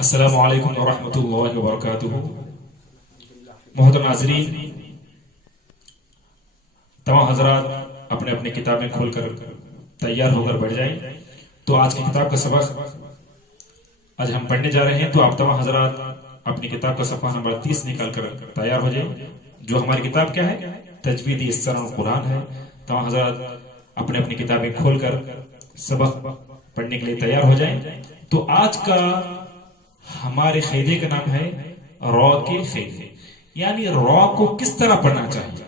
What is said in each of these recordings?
السلام علیکم ورحمۃ اللہ وبرکاتہ۔ محترم ناظرین، تمام حضرات اپنے اپنے کتابیں کھول کر تیار ہو کر بیٹھ جائیں۔ تو آج کی کتاب کا سبق آج ہم پڑھنے جا رہے ہیں، تو آپ تمام حضرات اپنی کتاب کا صفحہ نمبر 30 نکال کر تیار ہو جائیں۔ جو ہماری کتاب کیا ہے؟ تجوید السنہ القرآن ہے۔ تمام حضرات اپنے اپنی کتابیں کھول کر سبق پڑھنے کے لیے تیار ہو جائیں۔ تو آج کا ہمارے قاعدے کا نام ہے را کے قاعدے، یعنی را کو کس طرح پڑھنا چاہیے،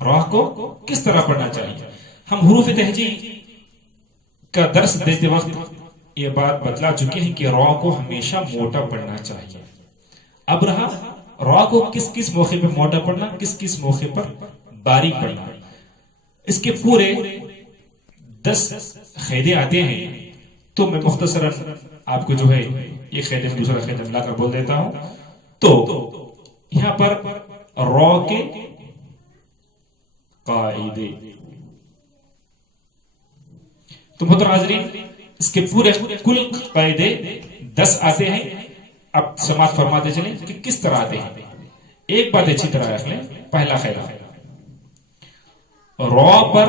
را کو کس طرح پڑھنا چاہیے۔ ہم حروف تہجی کا درس دیتے وقت یہ بات بتلا چکے ہیں کہ را کو ہمیشہ موٹا پڑھنا چاہیے۔ اب رہا را کو کس کس موقع پر موٹا پڑھنا، کس کس موقع پر باریک پڑھنا۔ اس کے پورے 10 قاعدے آتے ہیں، تو میں مختصراً آپ کو جو ہے ایک قاعدے میں دوسرا قاعدہ ملا کر بول دیتا ہوں۔ تو یہاں پر را کے قاعدے، تو محترم حاضرین اس کے پورے کل قاعدے 10 آتے ہیں۔ اب سماعت فرماتے چلیں کہ کس طرح آتے ہیں۔ ایک بات اچھی طرح رکھ لیں، پہلا قاعدہ را پر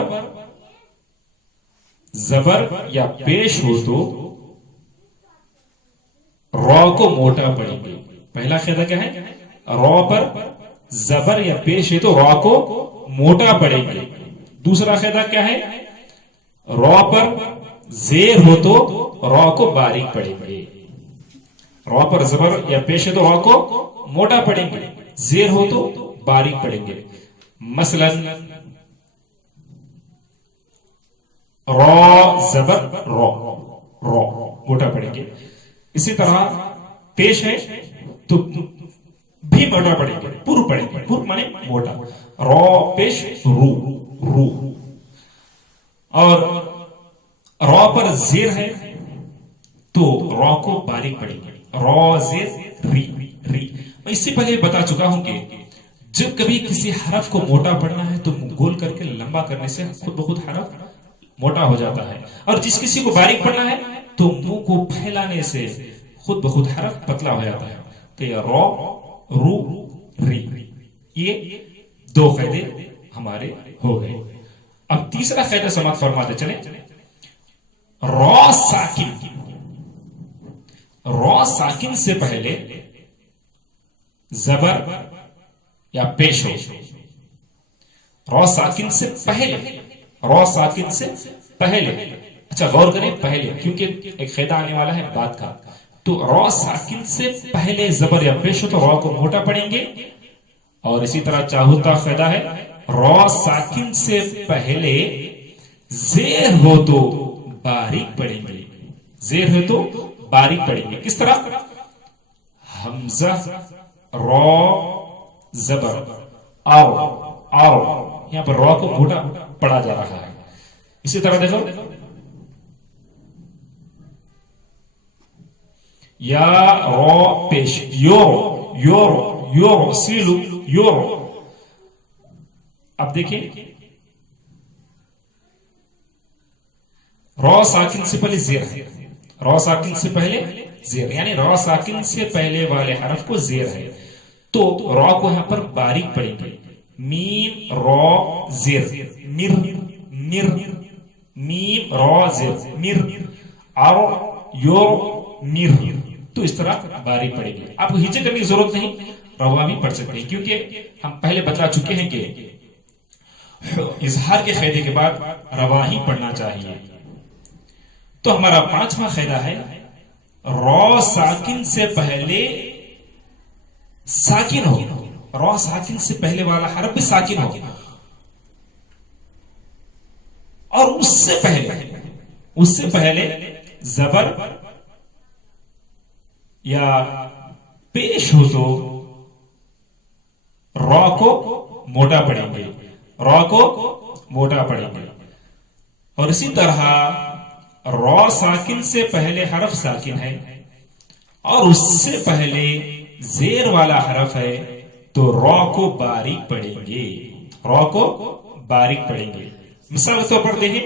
زبر یا پیش ہو تو را کو موٹا پڑھیں گے۔ پہلا قاعدہ کیا ہے؟ را پر زبر یا پیش ہے تو را کو موٹا پڑھیں گے۔ دوسرا قاعدہ کیا ہے؟ را پر زیر ہو تو را کو باریک پڑھیں گے۔ را پر زبر یا پیش ہے تو را کو موٹا پڑھیں گے، زیر ہو تو باریک پڑھیں گے۔ مثلا را زبر را، را موٹا پڑھیں گے۔ اسی طرح پیش ہے تو بھی موٹا پڑھیں گے، پر پڑھیں گے، پر مانے موٹا، را پیش رو، رو۔ اور را پر زیر ہے تو را کو باریک پڑھیں گے، را زیر ری، ری۔ میں اس سے پہلے بتا چکا ہوں کہ جب کبھی کسی حرف کو موٹا پڑھنا ہے تو گول کر کے لمبا کرنے سے خود بخود حرف موٹا ہو جاتا ہے، اور جس کسی کو باریک پڑھنا ہے تو منہ کو پھیلانے سے خود بخود حرف پتلا ہو جاتا ہے۔ تو یہ را، رو، ری، یہ 2 قاعدے ہمارے ہو گئے۔ اب تیسرا قاعدہ سماعت فرماتے چلیں۔ را ساکن، را ساکن سے پہلے زبر یا پیش ہو، را ساکن سے پہلے، را ساکن سے پہلے، اچھا غور کریں پہلے، کیونکہ ایک قاعدہ آنے والا ہے بعد کا۔ تو را ساکن سے پہلے زبر یا پیش ہو تو را کو موٹا پڑھیں گے، اور اسی طرح چاہتا قاعدہ ہے را ساکن سے پہلے زیر ہو تو باریک پڑھیں گے، زیر ہو تو باریک پڑھیں گے۔ کس طرح؟ حمزہ را زبر آو، آو، یہاں پر را کو موٹا پڑھا جا رہا ہے۔ اسی طرح دیکھو یا را پیش یورو، یورو، یورو، سیلو، یورو۔ اب دیکھیں را ساکن سے پہلے زیر ہے، را ساکن سے پہلے زیر، یعنی را ساکن سے پہلے والے حرف کو زیر ہے تو را کو یہاں پر باریک پڑھیں گے۔ میم را زیر، مر، مر، میم را زیر، مر، اور یو مر، تو اس طرح باریک پڑھیں گے۔ آپ کو ہچے کرنے کی ضرورت نہیں، روا بھی پڑھ سکتے ہیں، کیونکہ ہم پہلے بتلا چکے ہیں کہ اظہار کے قاعدے کے بعد روا ہی پڑھنا چاہیے۔ تو ہمارا 5واں قاعدہ ہے را ساکن سے پہلے ساکن ہو، را ساکن سے پہلے والا حرف بھی ساکن ہو، اور اس سے پہلے زبر یا پیش ہو تو را کو موٹا پڑھیں گے، را کو موٹا پڑھیں گے۔ اور اسی طرح را ساکن سے پہلے حرف ساکن ہے اور اس سے پہلے زیر والا حرف ہے تو را کو باریک پڑھیں گے، را کو باریک پڑھیں گے۔ مثال کے طور پر دیکھیں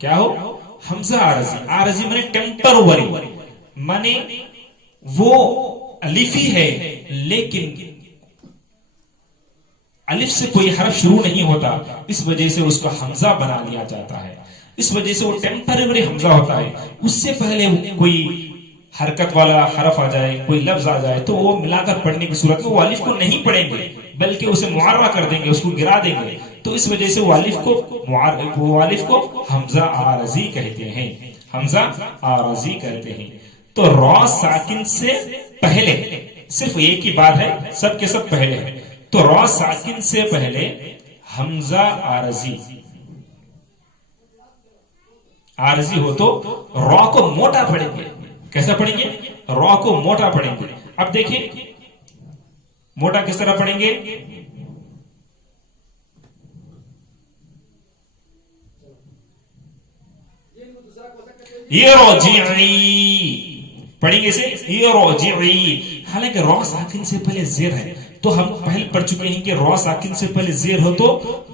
کیا ہو؟ حمزہ عارضی. عارضی مانے ٹیمپروری، مانے وہ الفی ہے لیکن الف سے کوئی حرف شروع نہیں ہوتا، اس وجہ سے اس کو حمزہ بنا لیا جاتا ہے. اس وجہ سے وہ ٹیمپریری حمزہ ہوتا ہے. اس سے پہلے کوئی حرکت والا حرف آ جائے، کوئی لفظ آ جائے، تو وہ ملا کر پڑھنے کی صورت میں وہ الف کو نہیں پڑھیں گے بلکہ اسے معرہ کر دیں گے، اس کو گرا دیں گے. تو اس وجہ سے وہ الف کو حمزہ عارضی کہتے ہیں. حمزہ عارضی کہتے ہیں. تو را ساکن سے پہلے صرف ایک ہی بات ہے، سب کے سب پہلے ہے. تو را ساکن سے پہلے حمزہ عارضی ہو تو را کو موٹا پڑھیں گے. کیسا پڑھیں گے؟ را کو موٹا پڑھیں گے. اب دیکھیں موٹا کس طرح پڑھیں گے. یہ روجعی پڑھیں گے اسے، یہ روجعی. حالانکہ را ساکن سے پہلے زیر ہے، تو ہم پہلے پڑھ چکے ہیں کہ را ساکن سے پہلے زیر ہو تو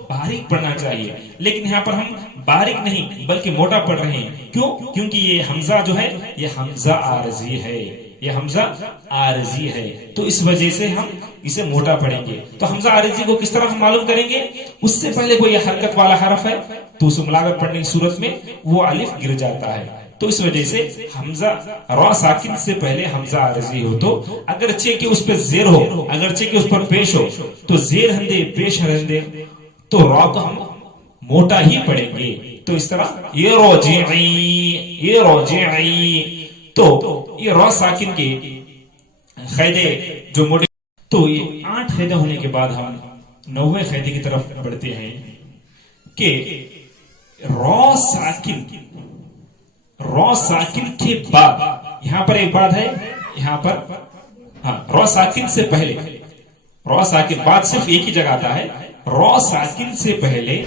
باریک پڑھنا چاہیے، لیکن یہاں پر ہم باریک نہیں بلکہ موٹا پڑھ رہے ہیں. کیوں؟ کیونکہ یہ حمزہ جو ہے یہ حمزہ عارضی ہے، یہ حمزہ عارضی ہے، تو اس وجہ سے ہم اسے موٹا پڑھیں گے. تو حمزہ عارضی کو کس طرح ہم معلوم کریں گے؟ اس سے پہلے کوئی حرکت والا حرف ہے تو اسے ملا کر پڑھنے کی صورت میں وہ الف گر جاتا ہے. تو اس وجہ سے حمزہ را ساکن سے پہلے حمزہ عارضی ہو تو اگرچہ کہ اس پہ زیر ہو، اگرچہ کہ اس پر پیش ہو، تو زیر ہندے پیش ہندے تو را کو ہم موٹا ہی پڑھیں گے. تو اس طرح یہ روجعی، یہ روجعی. تو یہ را ساکن کے قاعدے جو موٹے، تو یہ 8 قاعدے ہونے کے بعد ہم 9ویں قاعدے کی طرف بڑھتے ہیں کہ را ساکن کے بعد، یہاں پر ایک بات ہے، یہاں پر ہاں را ساکن سے پہلے، را ساکن بعد صرف ایک ہی جگہ آتا ہے. را ساکن سے پہلے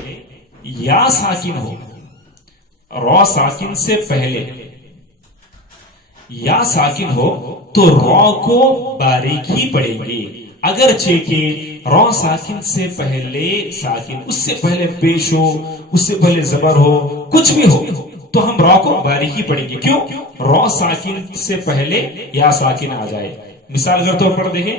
یا ساکن ہو، را ساکن سے پہلے یا ساکن ہو تو را کو باریک ہی پڑھیں گے. اگرچہ کہ را ساکن سے پہلے ساکن، اس سے پہلے پیش ہو، اس سے پہلے زبر ہو، کچھ بھی ہو، تو ہم را کو باریکی پڑھیں گے. کیوں؟ را ساکن سے پہلے یا ساکن آ جائے. مثال کے طور پر دیکھیں،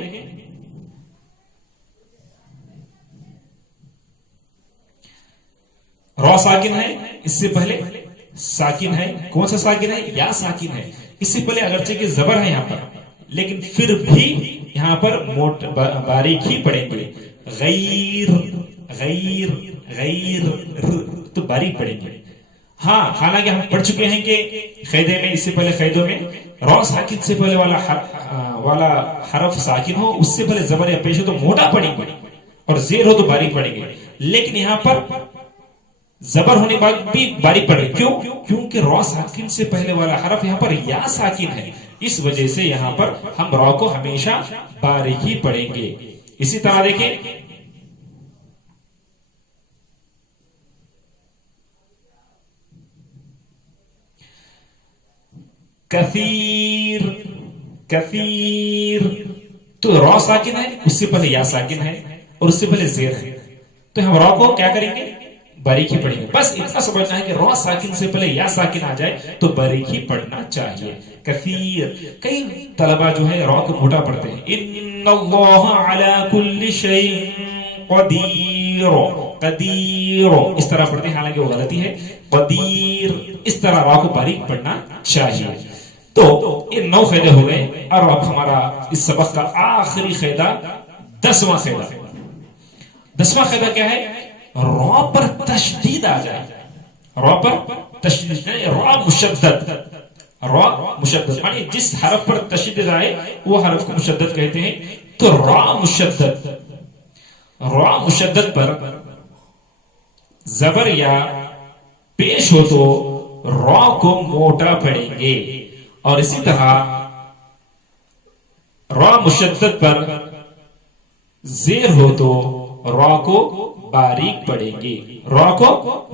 را ساکن ہے، اس سے پہلے ساکن ہے. کون سا ساکن ہے؟ یا ساکن ہے. اس سے پہلے اگرچہ کہ زبر ہے یہاں پر، لیکن پھر بھی یہاں پر باریک ہی پڑھیں گے. غیر غیر غیر تو باریک پڑھیں گے. ہاں حالانکہ ہم پڑھ چکے ہیں کہ قاعدے میں، اس سے پہلے قاعدوں میں را ساکن سے پہلے والا حرف ساکن ہو، اس سے پہلے زبر یا پیش ہو تو موٹا پڑھیں گے اور زیر ہو تو باریک پڑھیں گے. لیکن یہاں پر زبر ہونے کے بعد بھی باریک پڑھیں گے. کیوں؟ کیونکہ را ساکن سے پہلے والا حرف یہاں پر یا ساکن ہے، اس وجہ سے یہاں پر ہم را کو ہمیشہ باریک ہی پڑھیں گے. اسی طرح دیکھیں کثیر، کثیر تو را ساکن ہے، اس سے پہلے یا ساکن ہے اور اس سے پہلے زیر ہے، تو ہم را کو کیا کریں گے؟ باریک ہی پڑھیں گے. بس اتنا سمجھنا ہے کہ را ساکن سے پہلے یا ساکن آ جائے تو باریک ہی پڑھنا چاہیے. کثیر، کئی طلبہ جو ہے را کو موٹا پڑھتے ہیں. ان اللہ علی کل شیء قدیر، قدیر اس طرح پڑھتے ہیں، حالانکہ وہ غلطی ہے. قدیر اس طرح را کو باریک پڑھنا چاہیے. تو یہ 9 قاعدے ہو گئے، اور اب ہمارا اس سبق کا آخری قاعدہ 10واں قاعدہ. 10واں قاعدہ کیا ہے؟ را پر تشدید آ جائے. را پر تشدید، را مشدد، را مشدد یعنی جس حرف پر تشدید آئے وہ حرف کو مشدد کہتے ہیں. تو را مشدد، را مشدد پر زبر یا پیش ہو تو را کو موٹا پڑھیں گے، اور اسی طرح را مشدد پر زیر ہو تو را کو باریک پڑھیں گے، را کو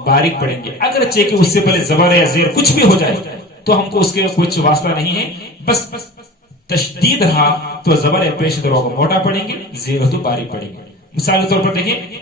باریک پڑھیں گے. اگرچہ کہ اس سے پہلے زبر یا زیر کچھ بھی ہو جائے تو ہم کو اس کے کچھ واسطہ نہیں ہے، بس تشدید رہا تو زبر یا پیش را کو موٹا پڑھیں گے، زیر ہو تو باریک پڑھیں گے. مثال کے طور پر دیکھیں